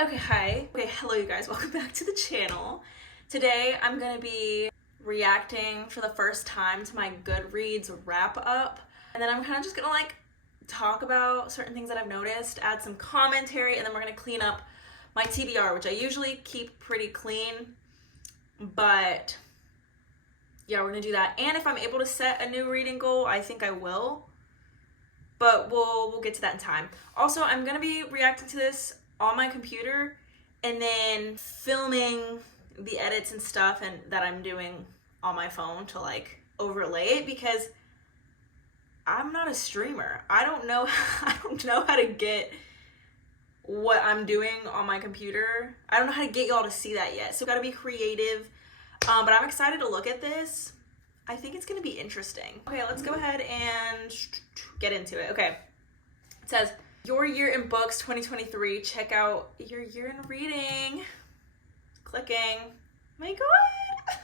Okay, hello you guys, welcome back to the channel. Today I'm gonna be reacting for the first time to my Goodreads wrap up, and then I'm kind of just gonna talk about certain things that I've noticed, add some commentary, and then we're gonna clean up my TBR, which I usually keep pretty clean, but yeah, we're gonna do that. And if I'm able to set a new reading goal, I think I will, but we'll get to that in time. Also, I'm gonna be reacting to this on my computer and then filming the edits and stuff and that I'm doing on my phone to overlay it, because I'm not a streamer. I don't know how to get what I'm doing on my computer. I don't know how to get y'all to see that yet. So gotta be creative. But I'm excited to look at this. I think it's gonna be interesting. Okay, let's go ahead and get into it. Okay, it says, your year in books 2023. Check out your year in reading. Clicking. My God.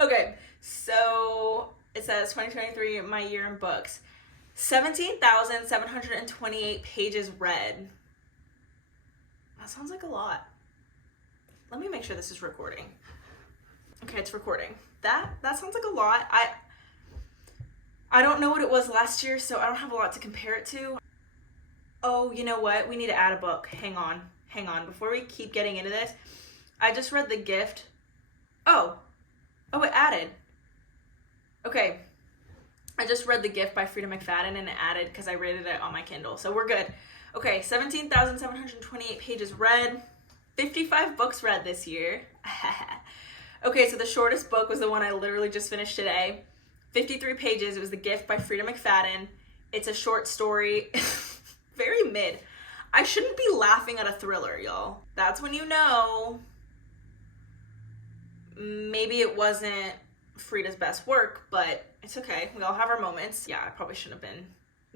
Okay, so it says 2023, my year in books. 17,728 pages read. That sounds like a lot. Let me make sure this is recording. Okay, it's recording. That sounds like a lot. I don't know what it was last year, so I don't have a lot to compare it to. Oh, you know what? We need to add a book. Hang on. Before we keep getting into this, I just read The Gift. Oh, it added. Okay. I just read The Gift by Frida McFadden, and it added because I rated it on my Kindle. So we're good. Okay, 17,728 pages read. 55 books read this year. Okay, so the shortest book was the one I literally just finished today. 53 pages. It was The Gift by Frida McFadden. It's a short story. Very mid. I shouldn't be laughing at a thriller, y'all. That's when you know maybe it wasn't Frida's best work, but it's okay. We all have our moments. Yeah, I probably shouldn't have been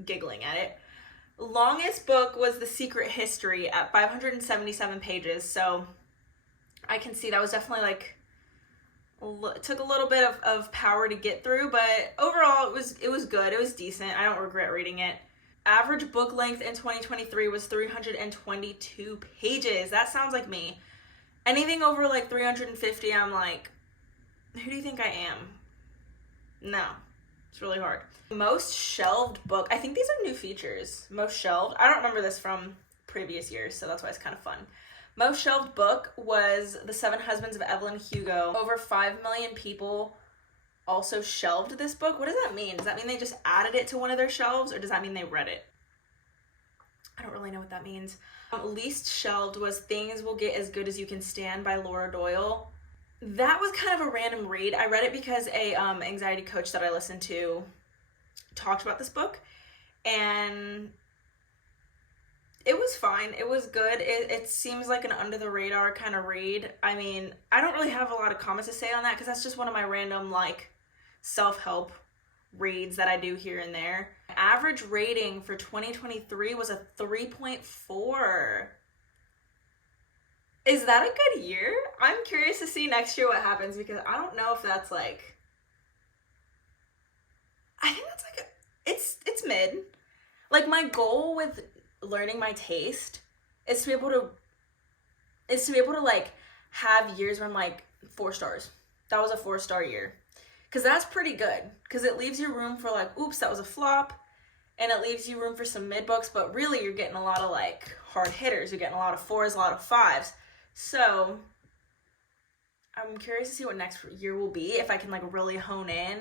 giggling at it. Longest book was The Secret History at 577 pages, so I can see that was definitely it took a little bit of power to get through, but overall it was good. It was decent. I don't regret reading it. Average book length in 2023 was 322 pages. That sounds like me. Anything over 350, I'm like, who do you think I am? No, it's really hard. Most shelved book. I think these are new features. Most shelved. I don't remember this from previous years, so that's why it's kind of fun. Most shelved book was The Seven Husbands of Evelyn Hugo. Over 5 million people also shelved this book. What does that mean? Does that mean they just added it to one of their shelves, or does that mean they read it? I don't really know what that means. Least shelved was Things Will Get as Good as You Can Stand by Laura Doyle. That was kind of a random read. I read it because a anxiety coach that I listened to talked about this book, and it was fine. It was good. It seems like an under the radar kind of read. I mean, I don't really have a lot of comments to say on that because that's just one of my random self-help reads that I do here and there. Average rating for 2023 was a 3.4. Is that a good year? I'm curious to see next year what happens, because I don't know if that's I think that's it's mid. My goal with learning my taste is to be able to have years where I'm 4 stars. That was a 4-star year. Because that's pretty good. Because it leaves you room for oops, that was a flop. And it leaves you room for some mid books, but really you're getting a lot of hard hitters. You're getting a lot of 4s, a lot of 5s. So I'm curious to see what next year will be, if I can really hone in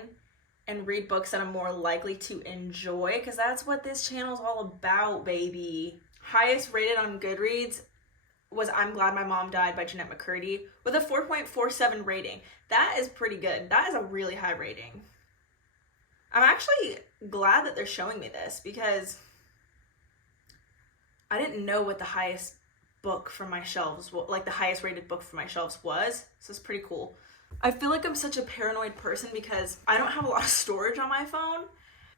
and read books that I'm more likely to enjoy, because that's what this channel is all about, baby. Highest rated on Goodreads was I'm Glad My Mom Died by Jeanette McCurdy with a 4.47 rating. That is pretty good. That is a really high rating. I'm actually glad that they're showing me this, because I didn't know what the highest book from my shelves, the highest rated book from my shelves was. So it's pretty cool. I feel like I'm such a paranoid person because I don't have a lot of storage on my phone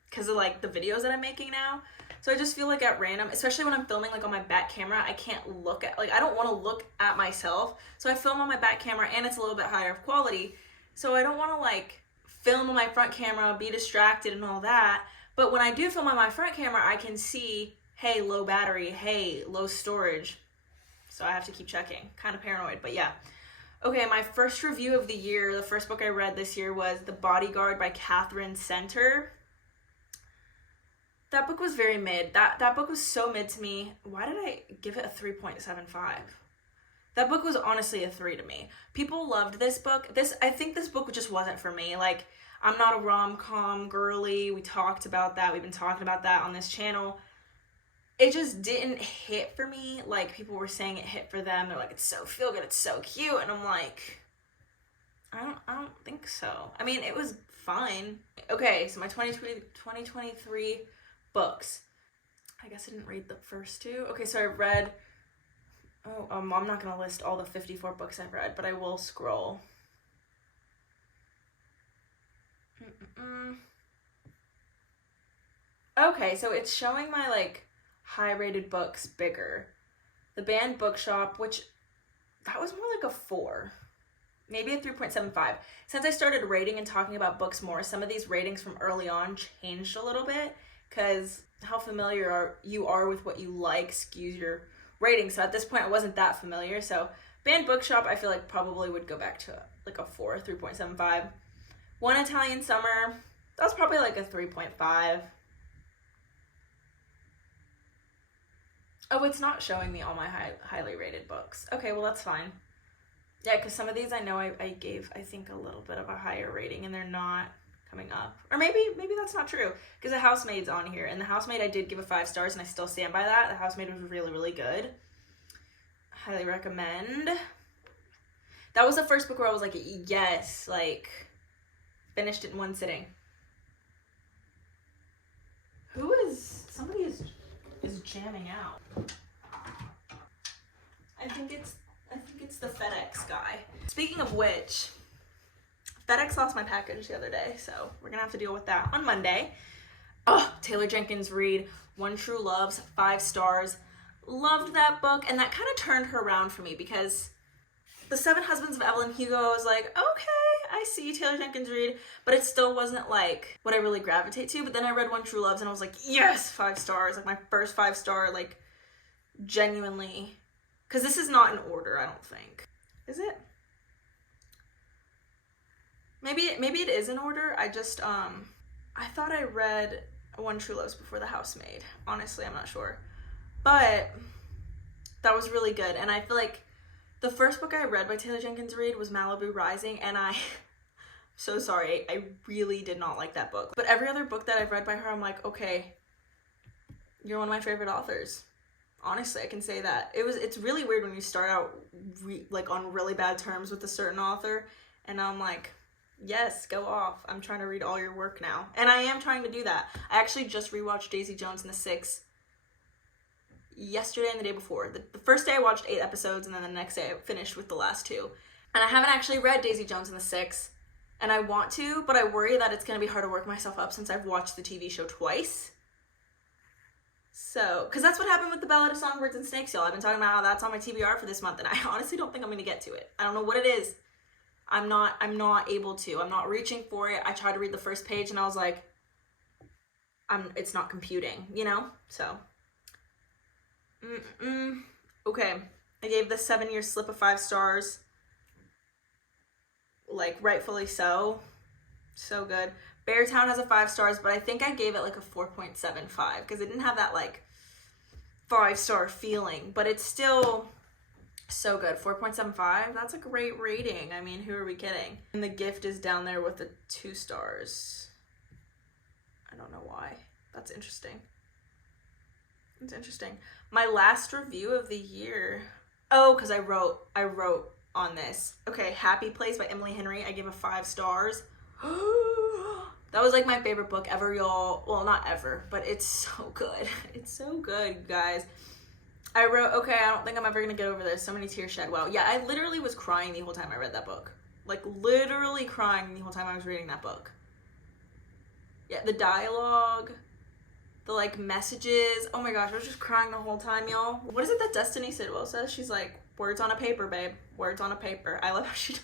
because of the videos that I'm making now. So I just feel at random, especially when I'm filming on my back camera, I can't look at, I don't want to look at myself. So I film on my back camera and it's a little bit higher of quality. So I don't want to film on my front camera, be distracted and all that. But when I do film on my front camera, I can see, hey, low battery, hey, low storage. so I have to keep checking. Kind of paranoid, but yeah. Okay, my first review of the year, the first book I read this year was The Bodyguard by Catherine Center. That book was very mid. That book was so mid to me. Why did I give it a 3.75? That book was honestly a 3 to me. People loved this book. I think this book just wasn't for me. Like, I'm not a rom-com girly. We talked about that. We've been talking about that on this channel. It just didn't hit for me. Like, people were saying it hit for them. They're like, it's so feel good, it's so cute. And I'm like, I don't think so. I mean, it was fine. Okay, so my 2023 books. I guess I didn't read the first two. Okay, so I read, I'm not gonna list all the 54 books I've read, but I will scroll. Okay, so it's showing my, like, high rated books bigger. The Banned Bookshop, which that was more like a 4, maybe a 3.75. Since I started rating and talking about books more, some of these ratings from early on changed a little bit because how familiar you are with what you like skews your rating. So at this point I wasn't that familiar. So Banned Bookshop I feel like probably would go back to like a 4, 3.75. One Italian Summer, that was probably like a 3.5. Oh, it's not showing me all my highly rated books. Okay, well, that's fine. Yeah, because some of these I know I gave, I think, a little bit of a higher rating, and they're not coming up. Or maybe that's not true, because The Housemaid's on here, and The Housemaid I did give a 5 stars, and I still stand by that. The Housemaid was really, really good. Highly recommend. That was the first book where I was like, yes, like, finished it in one sitting. Somebody is jamming out. I think it's the FedEx guy. Speaking of which, FedEx lost my package the other day, so we're gonna have to deal with that on Monday. Oh, Taylor Jenkins Reid, One True Loves, 5 stars. Loved that book, and that kind of turned her around for me because The 7 Husbands of Evelyn Hugo, I was like, okay, I see Taylor Jenkins Reid, but it still wasn't like what I really gravitate to. But then I read One True Loves and I was like, yes, 5 stars. Like my first 5-star, like genuinely, because this is not in order, I don't think. Is it? Maybe it is in order. I just, I thought I read One True Loves before The Housemaid. Honestly, I'm not sure. But that was really good. And I feel like the first book I read by Taylor Jenkins Reid was Malibu Rising, and I'm so sorry, I really did not like that book. But every other book that I've read by her, I'm like, okay, you're one of my favorite authors. Honestly, I can say that. It's really weird when you start out like on really bad terms with a certain author, and I'm like, yes, go off. I'm trying to read all your work now. And I am trying to do that. I actually just rewatched Daisy Jones and the Six yesterday and the day before. The first day I watched 8 episodes, and then the next day I finished with the last 2. And I haven't actually read Daisy Jones and the Six, and I want to, but I worry that it's going to be hard to work myself up since I've watched the TV show twice. So, because that's what happened with The Ballad of Songbirds and Snakes, y'all. I've been talking about how that's on my TBR for this month, and I honestly don't think I'm going to get to it. I don't know what it is. I'm not able to. I'm not reaching for it. I tried to read the first page, and I was like, it's not computing, you know? So, okay. I gave this 7 Year Slip of 5 stars. Like, rightfully so. So good. Beartown has a 5 stars, but I think I gave it like a 4.75 because it didn't have that like 5-star feeling, but it's still so good. 4.75, that's a great rating. I mean, who are we kidding? And The Gift is down there with the 2 stars. I don't know why. That's interesting. It's interesting. My last review of the year. Oh, because I wrote on this. Okay, Happy Place by Emily Henry. I gave a 5 stars. That was like my favorite book ever, y'all. Well, not ever, but it's so good. It's so good, you guys. I wrote, okay, I don't think I'm ever gonna get over this. So many tears shed. Wow. Yeah, I literally was crying the whole time I read that book. Like, literally crying the whole time I was reading that book. Yeah, the dialogue, the like messages. Oh my gosh, I was just crying the whole time, y'all. What is it that Destiny Sidwell says? She's like, words on a paper, babe. Words on a paper. I love how she's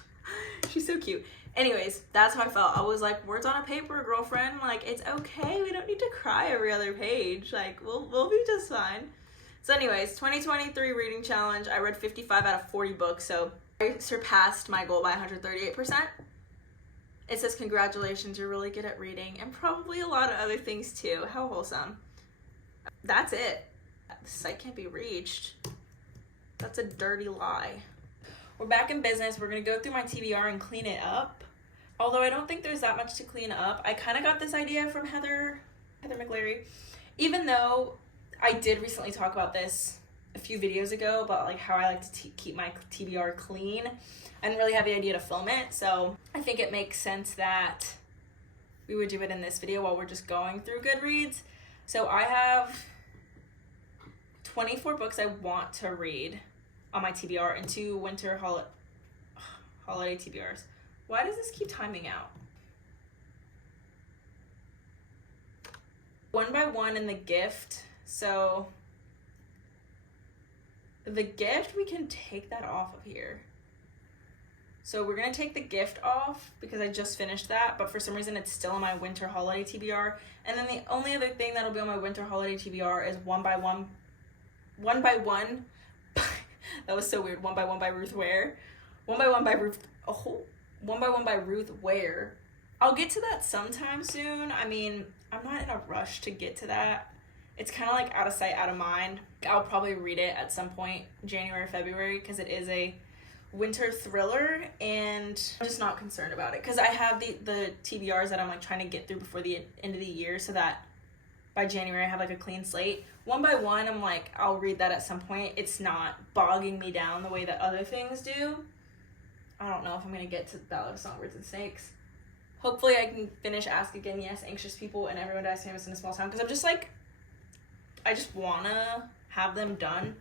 so cute. Anyways, that's how I felt. I was like, words on a paper, girlfriend. Like, it's okay. We don't need to cry every other page. Like, we'll be just fine. So anyways, 2023 reading challenge. I read 55 out of 40 books, so I surpassed my goal by 138%. It says, congratulations, you're really good at reading, and probably a lot of other things too. How wholesome. That's it. The site can't be reached. That's a dirty lie. We're back in business. We're gonna go through my TBR and clean it up. Although I don't think there's that much to clean up. I kind of got this idea from Heather McLary, even though I did recently talk about this a few videos ago about like how I like to keep my TBR clean. I didn't really have the idea to film it, so I think it makes sense that we would do it in this video while we're just going through Goodreads. So I have 24 books I want to read on my TBR and 2 winter holiday TBRs. Why does this keep timing out? One by one in the gift. So the gift, we can take that off of here. So we're gonna take the gift off because I just finished that, but for some reason it's still on my winter holiday TBR. And then the only other thing that'll be on my winter holiday TBR is one by one. That was so weird. One by one by Ruth Ware. One by one by Ruth Ware. I'll get to that sometime soon. I mean, I'm not in a rush to get to that. It's kind of like out of sight, out of mind. I'll probably read it at some point, January, February, because it is a winter thriller, and I'm just not concerned about it because I have the TBRs that I'm like trying to get through before the end of the year so that by January I have like a clean slate. One by one, I'm like, I'll read that at some point. It's not bogging me down the way that other things do. I don't know if I'm gonna get to Ballad of Songbirds and Snakes. Hopefully I can finish Ask Again, Yes, Anxious People, and Everyone Dies Famous in a Small Town, because I'm just like, I just wanna have them done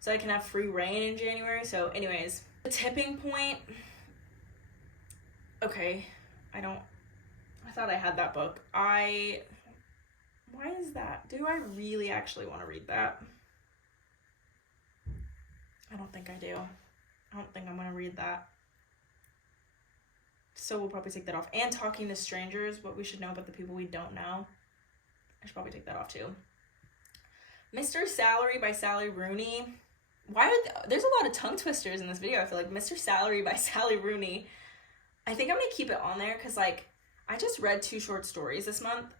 so I can have free reign in January. So anyways, the tipping point. Okay, I thought I had that book. Why is that? Do I really actually want to read that? I don't think I do. I don't think I'm going to read that. So we'll probably take that off. And Talking to Strangers, what we should know about the people we don't know. I should probably take that off too. Mr. Salary by Sally Rooney. There's a lot of tongue twisters in this video. I feel like Mr. Salary by Sally Rooney. I think I'm going to keep it on there because like I just read 2 short stories this month,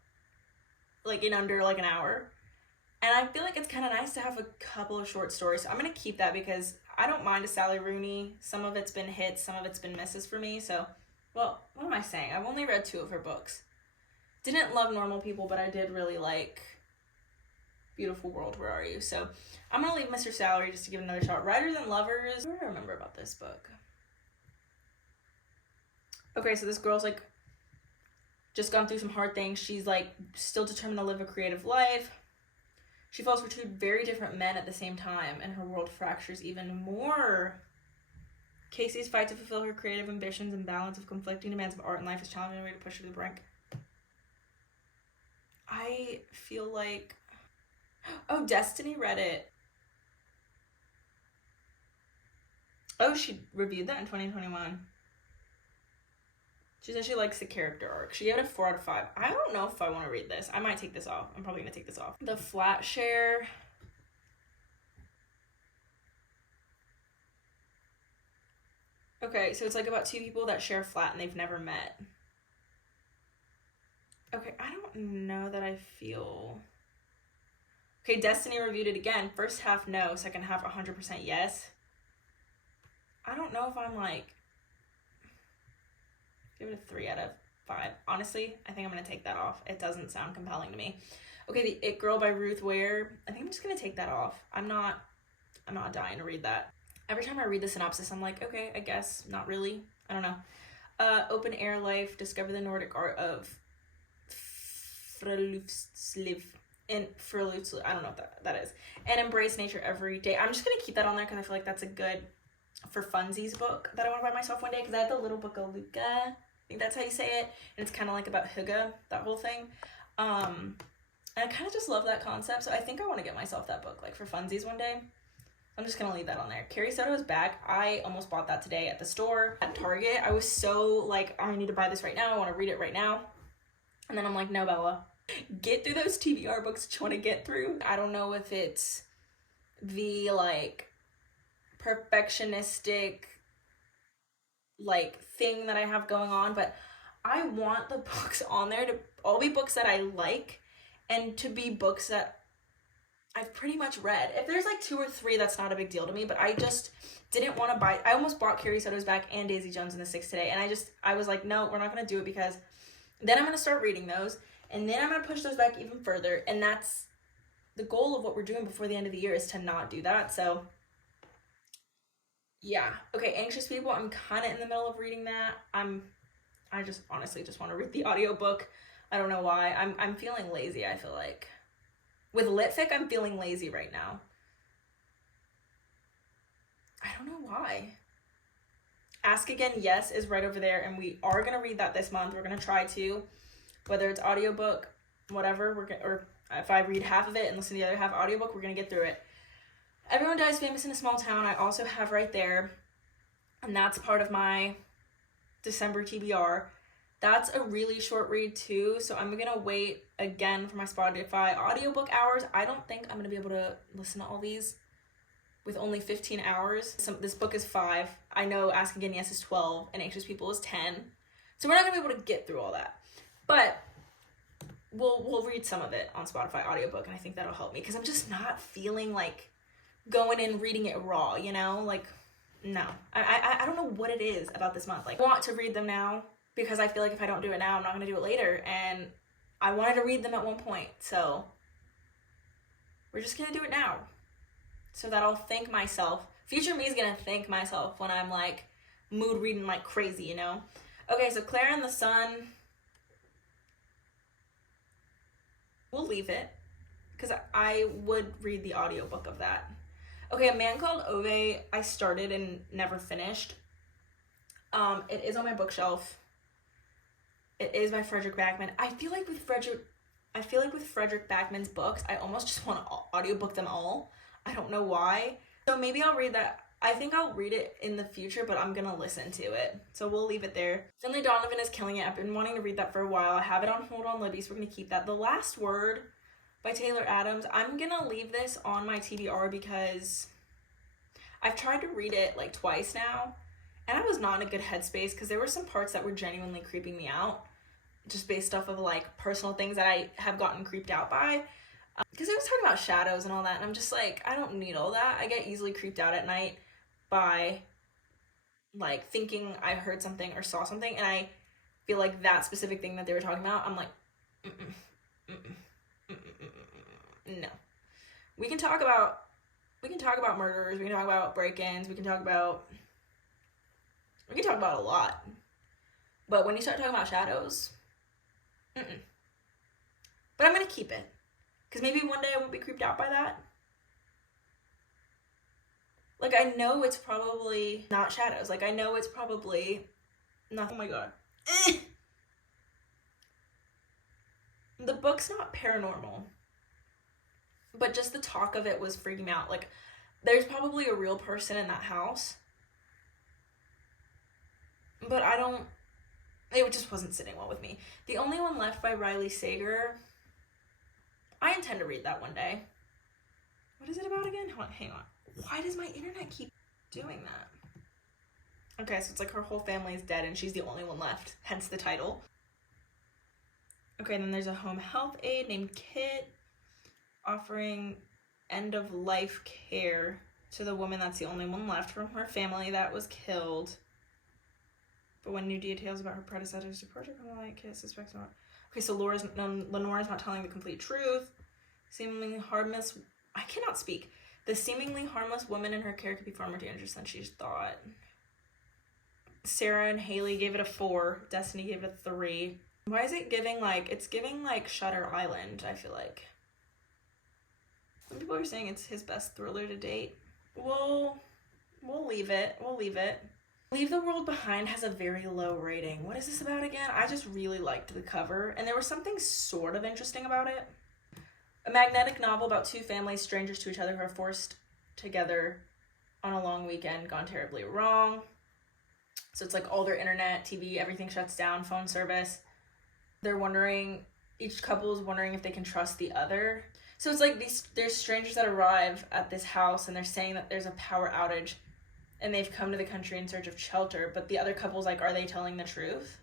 like in under like an hour. And I feel like it's kind of nice to have a couple of short stories. So I'm going to keep that because I don't mind a Sally Rooney. Some of it's been hits, some of it's been misses for me. So, well, what am I saying? I've only read 2 of her books. Didn't love Normal People, but I did really like Beautiful World, Where Are You? So I'm going to leave Mr. Salary just to give it another shot. Writers and Lovers. What do I remember about this book? Okay, so this girl's like just gone through some hard things. She's like still determined to live a creative life. She falls for 2 very different men at the same time, and her world fractures even more. Casey's fight to fulfill her creative ambitions and balance of conflicting demands of art and life is challenging her to push her to the brink. I feel like... Oh, Destiny read it. Oh, she reviewed that in 2021. She said she likes the character arc. She gave it a 4 out of 5. I don't know if I want to read this. I might take this off. I'm probably going to take this off. The Flat Share. Okay, so it's like about 2 people that share a flat and they've never met. Okay, I don't know that I feel... Okay, Destiny reviewed it again. First half, no. Second half, 100% yes. I don't know if I'm like... Give it a 3 out of 5. Honestly, I think I'm going to take that off. It doesn't sound compelling to me. Okay, The It Girl by Ruth Ware. I think I'm just going to take that off. I'm not dying to read that. Every time I read the synopsis, I'm like, okay, I guess. Not really. I don't know. Open Air Life. Discover the Nordic art of Friluftsliv. And Friluftsliv. I don't know what that is. And Embrace Nature Every Day. I'm just going to keep that on there because I feel like that's a good... for funsies book that I want to buy myself one day because I have the Little Book of Luca. I think that's how you say it. And it's kind of like about Hygge, that whole thing. And I kind of just love that concept. So I think I want to get myself that book like for funsies one day. I'm just going to leave that on there. Carrie Soto is back. I almost bought that today at the store at Target. I was so like, I need to buy this right now. I want to read it right now. And then I'm like, no, Bella. Get through those TBR books that you want to get through. I don't know if it's the like perfectionistic like thing that I have going on, but I want the books on there to all be books that I like and to be books that I've pretty much read. If there's like 2 or 3, that's not a big deal to me, but I just didn't want to buy. I almost bought Carrie Soto's Back and Daisy Jones and the Six today, and I was like, no, we're not going to do it, because then I'm going to start reading those, and then I'm going to push those back even further, and that's the goal of what we're doing before the end of the year, is to not do that. So yeah. Okay, Anxious People, I'm kind of in the middle of reading that. I just honestly just want to read the audiobook. I don't know why. I'm feeling lazy, I feel like. With Litfic, I'm feeling lazy right now. I don't know why. Ask Again, Yes is right over there, and we are going to read that this month. We're going to try to, whether it's audiobook, whatever, or if I read half of it and listen to the other half audiobook, we're going to get through it. Everyone Dies Famous in a Small Town, I also have right there, and that's part of my December TBR. That's a really short read too, so I'm gonna wait again for my Spotify audiobook hours. I don't think I'm gonna be able to listen to all these with only 15 hours. This book is 5. I know Ask Again, Yes is 12, and Anxious People is 10. So we're not gonna be able to get through all that. But we'll read some of it on Spotify audiobook, and I think that'll help me, because I'm just not feeling like going in reading it raw, you know? Like, no. I don't know what it is about this month. Like, I want to read them now, because I feel like if I don't do it now, I'm not going to do it later, and I wanted to read them at one point, so we're just going to do it now, so that I'll thank myself. Future me is going to thank myself when I'm, like, mood reading like crazy, you know? Okay, so Claire and the Sun, we'll leave it, because I would read the audiobook of that. Okay, A Man Called Ove, I started and never finished. It is on my bookshelf. It is by Frederick Backman. I feel like with Frederick Backman's books, I almost just want to audiobook them all. I don't know why. So maybe I'll read that. I think I'll read it in the future, but I'm gonna listen to it. So we'll leave it there. Finley Donovan is Killing It. I've been wanting to read that for a while. I have it on hold on Libby, so we're gonna keep that. The Last Word by Taylor Adams. I'm gonna leave this on my TBR because I've tried to read it like twice now, and I was not in a good headspace because there were some parts that were genuinely creeping me out, just based off of like personal things that I have gotten creeped out by. Because it was talking about shadows and all that, and I'm just like, I don't need all that. I get easily creeped out at night by like thinking I heard something or saw something, and I feel like that specific thing that they were talking about, I'm like, no. We can talk about murders, we can talk about break-ins, we can talk about a lot. But when you start talking about shadows, But I'm gonna keep it, because maybe one day I won't be creeped out by that. Like, I know it's probably not shadows. Like, I know it's probably nothing. Oh my god. The book's not paranormal, but just the talk of it was freaking me out. Like, there's probably a real person in that house, but it just wasn't sitting well with me. The Only One Left by Riley Sager. I intend to read that one day. What is it about again? Hang on. Why does my internet keep doing that? Okay, so it's like her whole family is dead and she's the only one left, hence the title. Okay, then there's a home health aide named Kit offering end-of-life care to the woman that's the only one left from her family that was killed. But when new details about her predecessors to project come to light, Kit suspects not. Okay, so Lenore's not telling the complete truth. Seemingly harmless. I cannot speak. The seemingly harmless woman in her care could be far more dangerous than she thought. Sarah and Haley gave it a 4. Destiny gave it a 3. Why is it giving like, it's giving like Shutter Island, I feel like. Some people are saying it's his best thriller to date. We'll leave it. Leave the World Behind has a very low rating. What is this about again? I just really liked the cover, and there was something sort of interesting about it. A magnetic novel about 2 families, strangers to each other, who are forced together on a long weekend gone terribly wrong. So it's like all their internet, TV, everything shuts down, phone service. Each couple is wondering if they can trust the other. So it's like there's strangers that arrive at this house and they're saying that there's a power outage and they've come to the country in search of shelter, but the other couple's like, are they telling the truth?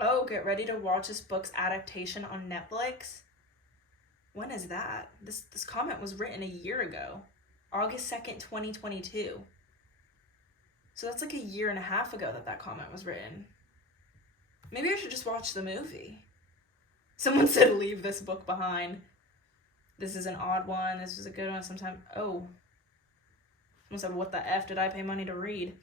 Oh, get ready to watch this book's adaptation on Netflix. When is that? This comment was written a year ago. August 2nd, 2022. So that's like a year and a half ago that comment was written. Maybe I should just watch the movie. Someone said leave this book behind. This is an odd one. This was a good one sometime. Oh. Someone said, what the F did I pay money to read?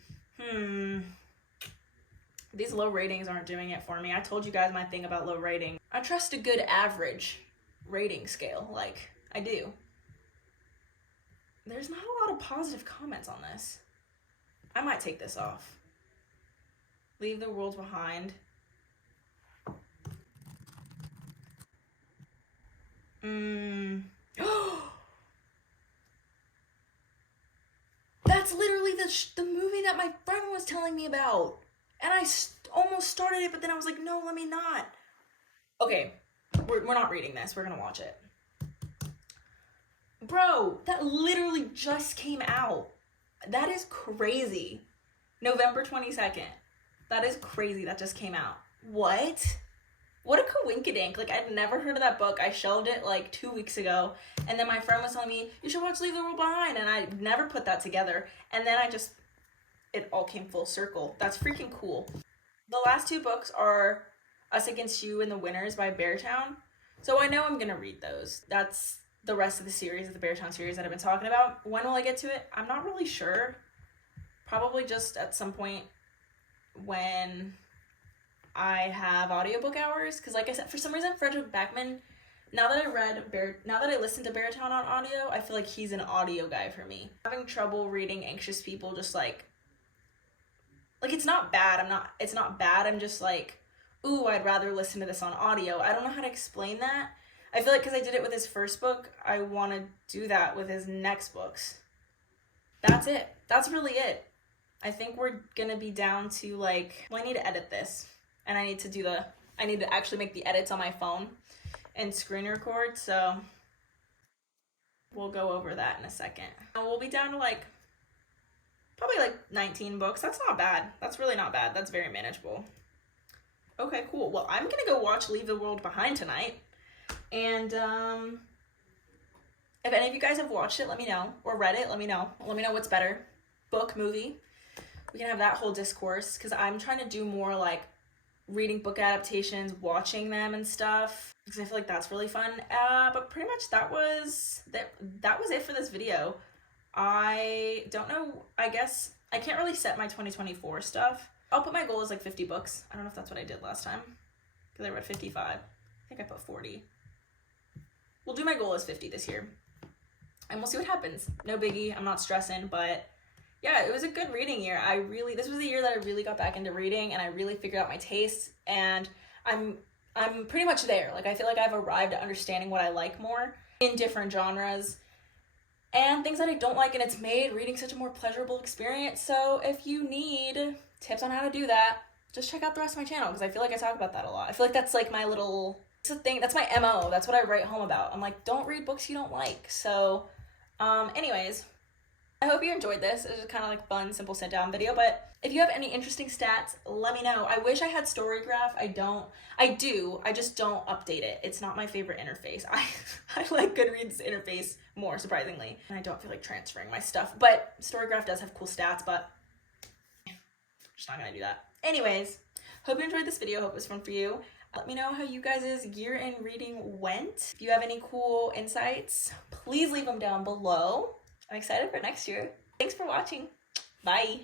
These low ratings aren't doing it for me. I told you guys my thing about low rating. I trust a good average rating scale. Like, I do. There's not a lot of positive comments on this. I might take this off. Leave the world behind. That's literally the movie that my friend was telling me about. And I almost started it, but then I was like, no, let me not. Okay, we're not reading this. We're gonna watch it. Bro, that literally just came out. That is crazy. November 22nd. That is crazy. That just came out. What? What a coinkydink. Like, I'd never heard of that book. I shelved it like 2 weeks ago. And then my friend was telling me, you should watch Leave the World Behind. And I never put that together. And then it all came full circle. That's freaking cool. The last 2 books are Us Against You and The Winners by Beartown. So I know I'm going to read those. That's the rest of the series, of the Beartown series that I've been talking about. When will I get to it? I'm not really sure. Probably just at some point when I have audiobook hours. Because like I said, for some reason, Frederick Backman, now that I listened to Beartown on audio, I feel like he's an audio guy for me. Having trouble reading Anxious People, just like it's not bad. It's not bad. I'm just like, ooh, I'd rather listen to this on audio. I don't know how to explain that. I feel like because I did it with his first book, I want to do that with his next books. That's it. That's really it. I think we're going to be down to like, well, I need to edit this. And I need to actually make the edits on my phone and screen record. So we'll go over that in a second. We'll be down to like, probably like 19 books. That's not bad. That's really not bad. That's very manageable. Okay, cool. Well, I'm going to go watch Leave the World Behind tonight. And if any of you guys have watched it, let me know. Or read it, let me know. Let me know what's better. Book, movie. We can have that whole discourse. Because I'm trying to do more like reading book adaptations, watching them and stuff. Because I feel like that's really fun. But pretty much that was it for this video. I don't know. I guess I can't really set my 2024 stuff. I'll put my goal as like 50 books. I don't know if that's what I did last time. Because I read 55. I think I put 40. We'll do my goal as 50 this year. And we'll see what happens. No biggie. I'm not stressing. But yeah, it was a good reading year. This was the year that I really got back into reading. And I really figured out my tastes. And I'm pretty much there. Like, I feel like I've arrived at understanding what I like more in different genres. And things that I don't like, and it's made reading such a more pleasurable experience. So if you need tips on how to do that, just check out the rest of my channel, because I feel like I talk about that a lot. I feel like that's like my little, it's a thing, that's my MO, that's what I write home about. I'm like, don't read books you don't like. So anyways, I hope you enjoyed this. It was just kind of like a fun, simple sit down video, but if you have any interesting stats, let me know. I wish I had Storygraph. I do, I just don't update it. It's not my favorite interface. I like Goodreads interface more, surprisingly. And I don't feel like transferring my stuff, but Storygraph does have cool stats, but I'm just not gonna do that. Anyways, hope you enjoyed this video. Hope it was fun for you. Let me know how you guys' year in reading went. If you have any cool insights, please leave them down below. I'm excited for next year. Thanks for watching. Bye.